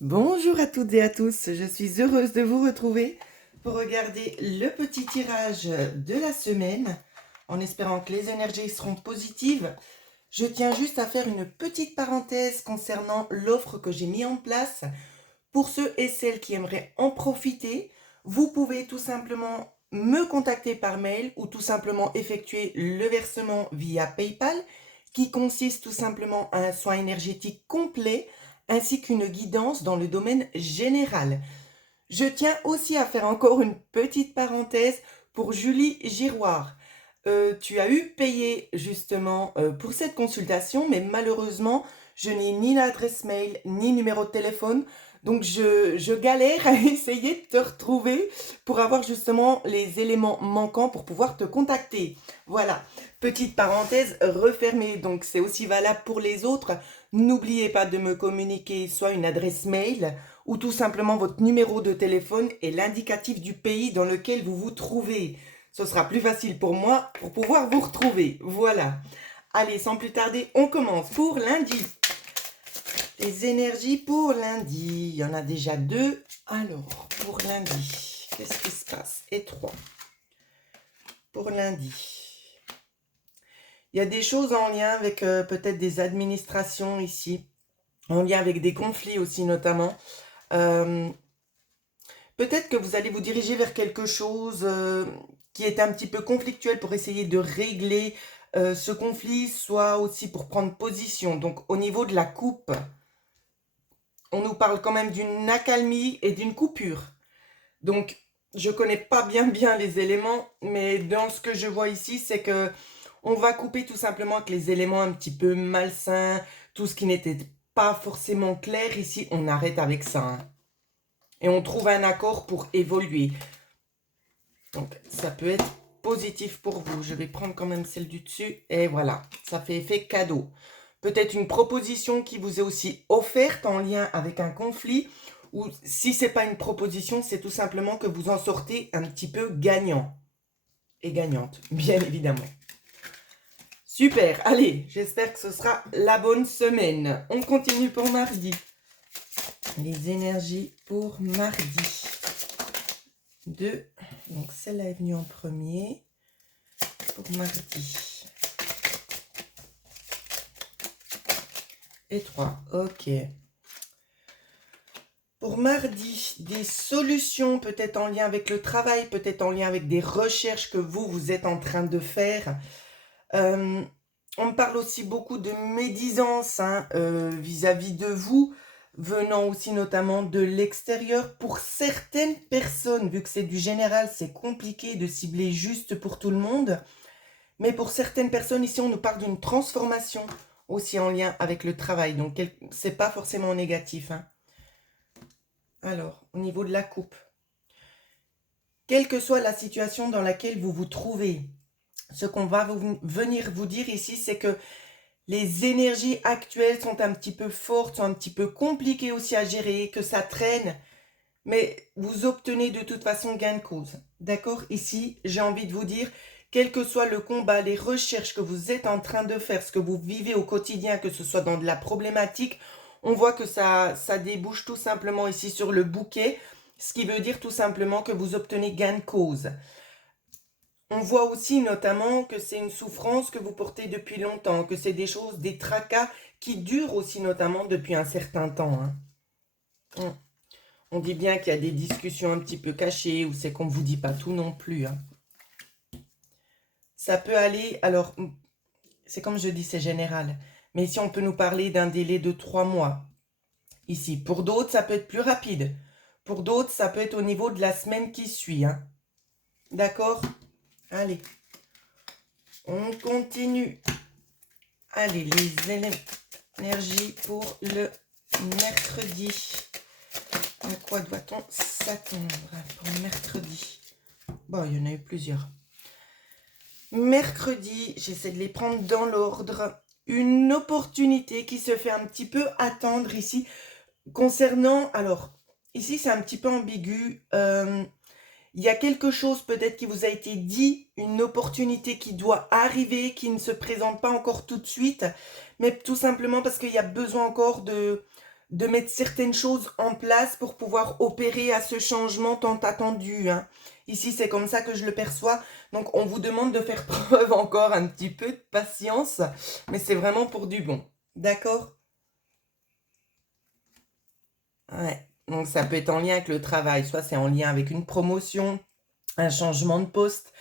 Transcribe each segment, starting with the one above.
Bonjour à toutes et à tous, je suis heureuse de vous retrouver pour regarder le petit tirage de la semaine, en espérant que les énergies seront positives. Je tiens juste à faire une petite parenthèse concernant l'offre que j'ai mise en place. Pour ceux et celles qui aimeraient en profiter, vous pouvez tout simplement me contacter par mail ou tout simplement effectuer le versement via PayPal, qui consiste tout simplement à un soin énergétique complet ainsi qu'une guidance dans le domaine général. Je tiens aussi à faire encore une petite parenthèse pour Julie Giroir. Tu as eu payé justement pour cette consultation, mais malheureusement, je n'ai ni l'adresse mail ni numéro de téléphone. Donc je galère à essayer de te retrouver pour avoir justement les éléments manquants pour pouvoir te contacter. Voilà, petite parenthèse refermée. Donc c'est aussi valable pour les autres. N'oubliez pas de me communiquer soit une adresse mail ou tout simplement votre numéro de téléphone et l'indicatif du pays dans lequel vous vous trouvez. Ce sera plus facile pour moi pour pouvoir vous retrouver. Voilà. Allez, sans plus tarder, on commence pour lundi. Les énergies pour lundi. Il y en a déjà deux. Alors, pour lundi, qu'est-ce qui se passe? Et trois. Pour lundi. Il y a des choses en lien avec peut-être des administrations ici. En lien avec des conflits aussi notamment. Peut-être que vous allez vous diriger vers quelque chose qui est un petit peu conflictuel pour essayer de régler ce conflit, soit aussi pour prendre position. Donc au niveau de la coupe, on nous parle quand même d'une accalmie et d'une coupure. Donc je connais pas bien les éléments, mais dans ce que je vois ici, c'est que on va couper tout simplement avec les éléments un petit peu malsains, tout ce qui n'était pas forcément clair. Ici, on arrête avec ça, hein. Et on trouve un accord pour évoluer. Donc, ça peut être positif pour vous. Je vais prendre quand même celle du dessus. Et voilà, ça fait effet cadeau. Peut-être une proposition qui vous est aussi offerte en lien avec un conflit. Ou si ce n'est pas une proposition, c'est tout simplement que vous en sortez un petit peu gagnant. Et gagnante, bien évidemment. Super, allez, j'espère que ce sera la bonne semaine. On continue pour mardi. Les énergies pour mardi. Donc celle-là est venue en premier. Pour mardi. Et 3, ok. Pour mardi, des solutions peut-être en lien avec le travail, peut-être en lien avec des recherches que vous êtes en train de faire. On me parle aussi beaucoup de médisance vis-à-vis de vous, venant aussi notamment de l'extérieur. Pour certaines personnes, vu que c'est du général, c'est compliqué de cibler juste pour tout le monde. Mais pour certaines personnes, ici, on nous parle d'une transformation aussi en lien avec le travail. Donc, c'est pas forcément négatif, hein. Alors, au niveau de la coupe, quelle que soit la situation dans laquelle vous vous trouvez, ce qu'on va venir vous dire ici, c'est que les énergies actuelles sont un petit peu fortes, sont un petit peu compliquées aussi à gérer, que ça traîne, mais vous obtenez de toute façon gain de cause. D'accord? Ici, j'ai envie de vous dire, quel que soit le combat, les recherches que vous êtes en train de faire, ce que vous vivez au quotidien, que ce soit dans de la problématique, on voit que ça débouche tout simplement ici sur le bouquet, ce qui veut dire tout simplement que vous obtenez gain de cause. On voit aussi notamment que c'est une souffrance que vous portez depuis longtemps, que c'est des choses, des tracas qui durent aussi notamment depuis un certain temps, hein. On dit bien qu'il y a des discussions un petit peu cachées ou c'est qu'on ne vous dit pas tout non plus, hein. Ça peut aller, alors, c'est comme je dis, c'est général. Mais ici, on peut nous parler d'un délai de 3 mois. Ici, pour d'autres, ça peut être plus rapide. Pour d'autres, ça peut être au niveau de la semaine qui suit, hein. D'accord? Allez, on continue. Allez, les énergies pour le mercredi. À quoi doit-on s'attendre pour mercredi? Bon, il y en a eu plusieurs. Mercredi, j'essaie de les prendre dans l'ordre. Une opportunité qui se fait un petit peu attendre ici. Concernant, alors, ici c'est un petit peu ambigu. Il y a quelque chose peut-être qui vous a été dit, une opportunité qui doit arriver, qui ne se présente pas encore tout de suite, mais tout simplement parce qu'il y a besoin encore de mettre certaines choses en place pour pouvoir opérer à ce changement tant attendu, hein. Ici, c'est comme ça que je le perçois. Donc, on vous demande de faire preuve encore un petit peu de patience, mais c'est vraiment pour du bon. D'accord? Ouais. Donc, ça peut être en lien avec le travail. Soit c'est en lien avec une promotion, un changement de poste.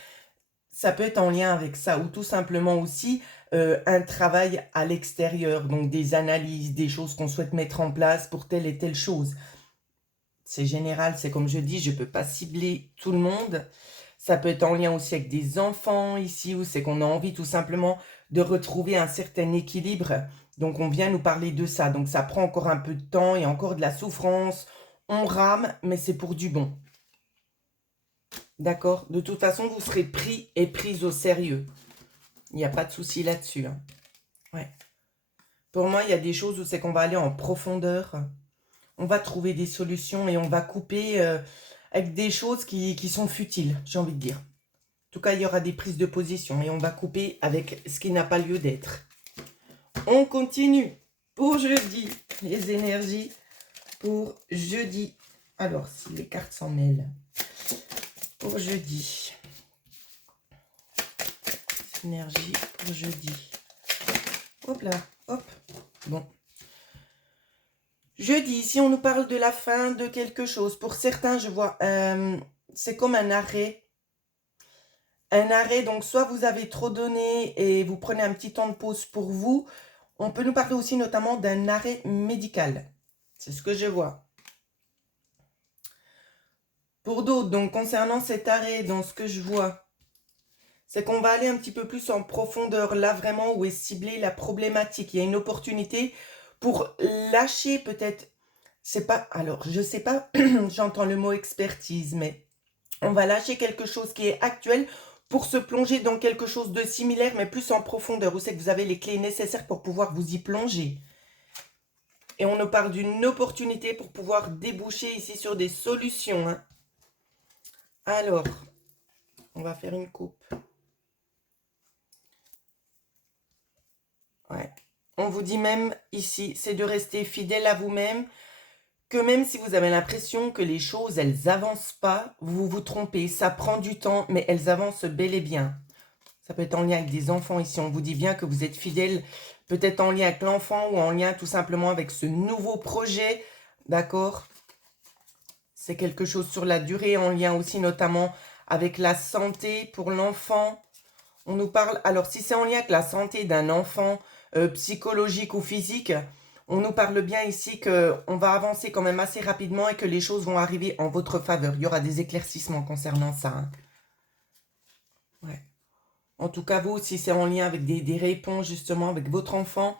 Ça peut être en lien avec ça. Ou tout simplement aussi un travail à l'extérieur. Donc, des analyses, des choses qu'on souhaite mettre en place pour telle et telle chose. C'est général, c'est comme je dis, je ne peux pas cibler tout le monde. Ça peut être en lien aussi avec des enfants ici, où c'est qu'on a envie tout simplement de retrouver un certain équilibre. Donc on vient nous parler de ça. Donc ça prend encore un peu de temps et encore de la souffrance. On rame, mais c'est pour du bon. D'accord? De toute façon, vous serez pris et prise au sérieux. Il n'y a pas de souci là-dessus, hein. Ouais. Pour moi, il y a des choses où c'est qu'on va aller en profondeur. On va trouver des solutions et on va couper avec des choses qui sont futiles, j'ai envie de dire. En tout cas, il y aura des prises de position et on va couper avec ce qui n'a pas lieu d'être. On continue pour jeudi, les énergies pour jeudi. Alors, si les cartes s'en mêlent, pour jeudi. Énergie pour jeudi. Hop là, hop. Bon. Jeudi, si on nous parle de la fin de quelque chose, pour certains, je vois, c'est comme un arrêt. Un arrêt, donc soit vous avez trop donné et vous prenez un petit temps de pause pour vous. On peut nous parler aussi notamment d'un arrêt médical. C'est ce que je vois. Pour d'autres, donc concernant cet arrêt, dans ce que je vois, c'est qu'on va aller un petit peu plus en profondeur, là vraiment où est ciblée la problématique. Il y a une opportunité pour lâcher peut-être, c'est pas, alors je sais pas, j'entends le mot expertise, mais on va lâcher quelque chose qui est actuel pour se plonger dans quelque chose de similaire, mais plus en profondeur, où c'est que vous avez les clés nécessaires pour pouvoir vous y plonger. Et on nous parle d'une opportunité pour pouvoir déboucher ici sur des solutions, hein. Alors, on va faire une coupe. Ouais. On vous dit même ici, c'est de rester fidèle à vous-même, que même si vous avez l'impression que les choses, elles avancent pas, vous vous trompez. Ça prend du temps, mais elles avancent bel et bien. Ça peut être en lien avec des enfants ici. On vous dit bien que vous êtes fidèle, peut-être en lien avec l'enfant ou en lien tout simplement avec ce nouveau projet. D'accord? C'est quelque chose sur la durée, en lien aussi notamment avec la santé pour l'enfant. On nous parle, alors si c'est en lien avec la santé d'un enfant, psychologique ou physique, on nous parle bien ici qu'on va avancer quand même assez rapidement et que les choses vont arriver en votre faveur. Il y aura des éclaircissements concernant ça, hein. Ouais. En tout cas, vous, si c'est en lien avec des réponses justement avec votre enfant,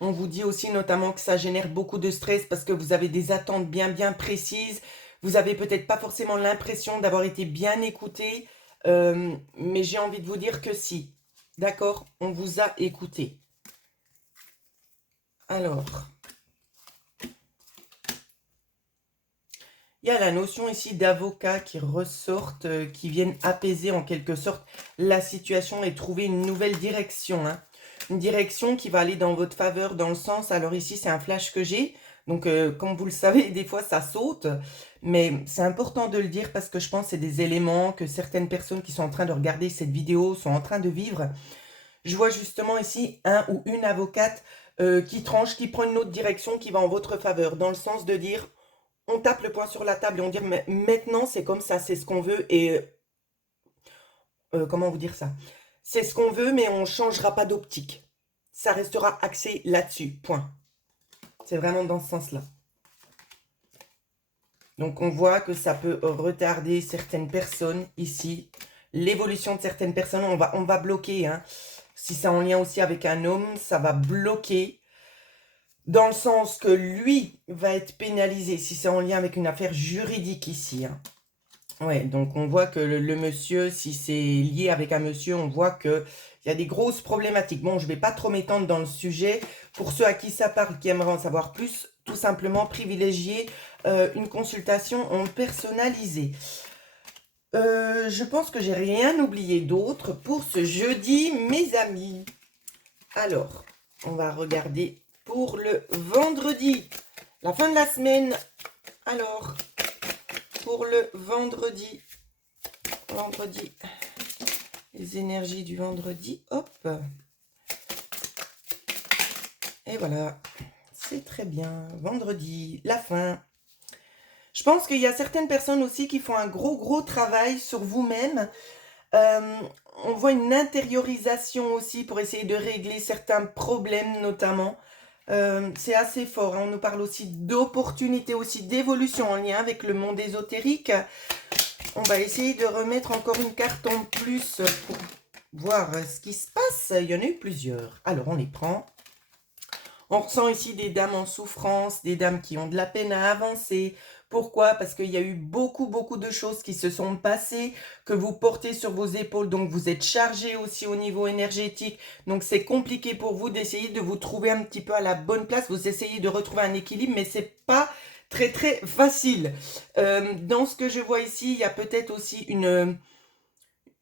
on vous dit aussi notamment que ça génère beaucoup de stress parce que vous avez des attentes bien précises. Vous avez peut-être pas forcément l'impression d'avoir été bien écouté, mais j'ai envie de vous dire que si. D'accord? On vous a écouté. Alors, il y a la notion ici d'avocats qui ressortent, qui viennent apaiser en quelque sorte la situation et trouver une nouvelle direction, hein. Une direction qui va aller dans votre faveur, dans le sens, alors ici c'est un flash que j'ai, donc comme vous le savez, des fois ça saute, mais c'est important de le dire parce que je pense que c'est des éléments que certaines personnes qui sont en train de regarder cette vidéo sont en train de vivre. Je vois justement ici un ou une avocate qui tranche, qui prend une autre direction qui va en votre faveur, dans le sens de dire, on tape le poing sur la table et on dit, mais maintenant c'est comme ça, c'est ce qu'on veut et comment vous dire ça? C'est ce qu'on veut, mais on ne changera pas d'optique. Ça restera axé là-dessus, point. C'est vraiment dans ce sens-là. Donc, on voit que ça peut retarder certaines personnes ici. L'évolution de certaines personnes, on va bloquer, hein. Si c'est en lien aussi avec un homme, ça va bloquer. Dans le sens que lui va être pénalisé si c'est en lien avec une affaire juridique ici, hein. Ouais, donc on voit que le monsieur, si c'est lié avec un monsieur, on voit qu'il y a des grosses problématiques. Bon, je ne vais pas trop m'étendre dans le sujet. Pour ceux à qui ça parle, qui aimeraient en savoir plus, tout simplement privilégier une consultation en personnalisé. Je pense que j'ai rien oublié d'autre pour ce jeudi, mes amis. Alors, on va regarder pour le vendredi. La fin de la semaine, alors, pour le vendredi, les énergies du vendredi, hop, et voilà, c'est très bien, vendredi, la fin. Je pense qu'il y a certaines personnes aussi qui font un gros travail sur vous-même. Euh, on voit une intériorisation aussi pour essayer de régler certains problèmes notamment. C'est assez fort, hein. On nous parle aussi d'opportunités, aussi d'évolution en lien avec le monde ésotérique. On va essayer de remettre encore une carte en plus pour voir ce qui se passe. Il y en a eu plusieurs. Alors on les prend. On ressent ici des dames en souffrance, des dames qui ont de la peine à avancer. Pourquoi? Parce qu'il y a eu beaucoup de choses qui se sont passées, que vous portez sur vos épaules, donc vous êtes chargé aussi au niveau énergétique. Donc c'est compliqué pour vous d'essayer de vous trouver un petit peu à la bonne place. Vous essayez de retrouver un équilibre, mais c'est pas très facile. Dans ce que je vois ici, il y a peut-être aussi une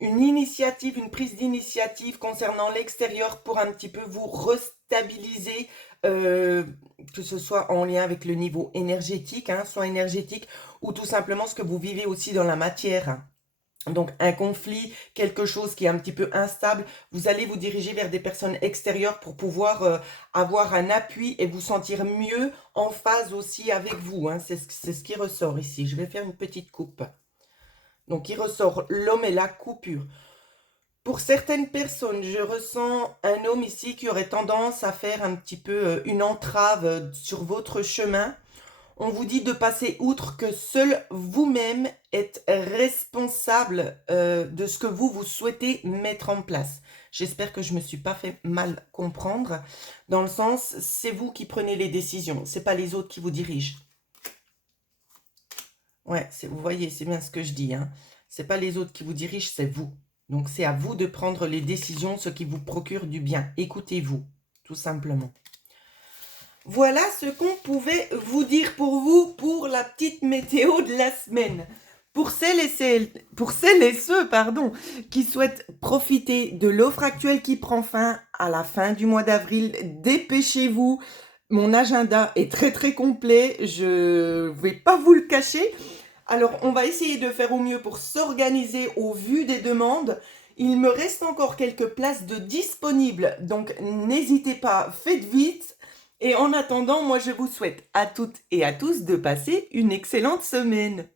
initiative, une prise d'initiative concernant l'extérieur pour un petit peu vous restabiliser, que ce soit en lien avec le niveau énergétique, hein, soit énergétique, ou tout simplement ce que vous vivez aussi dans la matière. Donc un conflit, quelque chose qui est un petit peu instable, vous allez vous diriger vers des personnes extérieures pour pouvoir avoir un appui et vous sentir mieux en phase aussi avec vous, hein. C'est ce qui ressort ici. Je vais faire une petite coupe. Donc il ressort l'homme et la coupure. Pour certaines personnes, je ressens un homme ici qui aurait tendance à faire un petit peu une entrave sur votre chemin. On vous dit de passer outre, que seul vous-même êtes responsable de ce que vous souhaitez mettre en place. J'espère que je ne me suis pas fait mal comprendre. Dans le sens, c'est vous qui prenez les décisions, c'est pas les autres qui vous dirigent. Ouais, vous voyez, c'est bien ce que je dis, hein. C'est pas les autres qui vous dirigent, c'est vous. Donc c'est à vous de prendre les décisions, ce qui vous procure du bien. Écoutez-vous, tout simplement. Voilà ce qu'on pouvait vous dire pour vous, pour la petite météo de la semaine. Pour celles et ceux, qui souhaitent profiter de l'offre actuelle qui prend fin à la fin du mois d'avril, dépêchez-vous. Mon agenda est très complet, je vais pas vous le cacher. Alors, on va essayer de faire au mieux pour s'organiser au vu des demandes. Il me reste encore quelques places de disponibles, donc n'hésitez pas, faites vite. Et en attendant, moi je vous souhaite à toutes et à tous de passer une excellente semaine.